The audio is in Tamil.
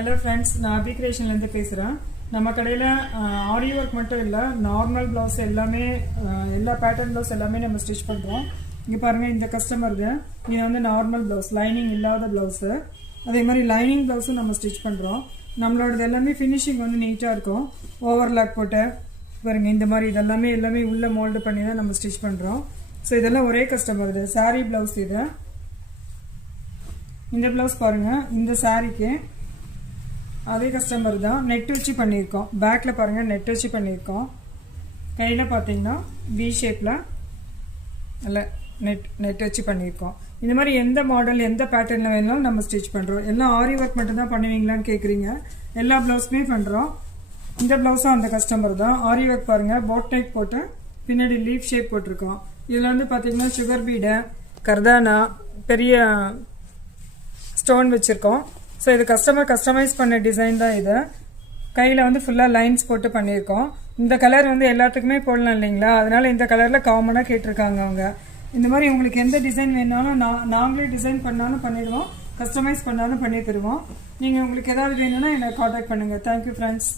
ஹலோ ஃப்ரெண்ட்ஸ், நான் அபி கிரியேஷன்லேருந்து பேசுகிறேன். நம்ம கடையில் ஆரி ஒர்க் மட்டும் இல்லை, நார்மல் ப்ளவுஸ் எல்லாமே, எல்லா பேட்டர்ன் ப்ளவுஸ் எல்லாமே நம்ம ஸ்டிச் பண்ணுறோம். இங்கே பாருங்கள், இந்த கஸ்டமருக்கு இது வந்து நார்மல் ப்ளவுஸ், லைனிங் இல்லாத ப்ளவுஸு. அதே மாதிரி லைனிங் ப்ளவுஸும் நம்ம ஸ்டிச் பண்ணுறோம். நம்மளோடது எல்லாமே ஃபினிஷிங் வந்து நீட்டாக இருக்கும். ஓவர்லாக் போட்டு பாருங்கள், இந்த மாதிரி இதெல்லாமே எல்லாமே உள்ளே மோல்டு பண்ணி தான் நம்ம ஸ்டிச் பண்ணுறோம். ஸோ இதெல்லாம் ஒரே கஸ்டமர். இது சாரீ ப்ளவுஸ். இது இந்த ப்ளவுஸ் பாருங்கள், இந்த சாரீக்கு அதே கஸ்டமர் தான். நெட் வச்சு பண்ணியிருக்கோம். பேக்கில் பாருங்கள், நெட் வச்சு பண்ணியிருக்கோம். கையில் பார்த்தீங்கன்னா வி ஷேப்பில் இல்லை நெட் வச்சு பண்ணியிருக்கோம். இந்த மாதிரி எந்த மாடல் எந்த பேட்டர்னில் வேணாலும் நம்ம ஸ்டிச் பண்ணுறோம். எல்லாம் ஆரி ஒர்க் மட்டும் தான் பண்ணுவீங்களான்னு கேட்குறீங்க. எல்லா ப்ளவுஸுமே பண்ணுறோம். இந்த ப்ளவுஸும் அந்த கஸ்டமர் தான். ஆரி ஒர்க் பாருங்கள், போட் நெக் போட்டு பின்னாடி லீஃப் ஷேப் போட்டிருக்கோம். இதில் வந்து பார்த்திங்கன்னா சுகர் பீடை, கர்தானா, பெரிய ஸ்டோன் வச்சுருக்கோம். ஸோ இது கஸ்டமைஸ் பண்ண டிசைன் தான். இது கையில் வந்து ஃபுல்லாக லைன்ஸ் போட்டு பண்ணியிருக்கோம். இந்த கலர் வந்து எல்லாத்துக்குமே போடலாம் இல்லைங்களா, அதனால் இந்த கலரில் காமனாக கேட்டிருக்காங்க அவங்க. இந்த மாதிரி உங்களுக்கு எந்த டிசைன் வேணாலும் நாங்களே டிசைன் பண்ணாலும் பண்ணிடுவோம், கஸ்டமைஸ் பண்ணாலும் பண்ணி தருவோம். நீங்கள் உங்களுக்கு ஏதாவது வேணும்னா என்னை காண்டாக்ட் பண்ணுங்கள். Thank you friends.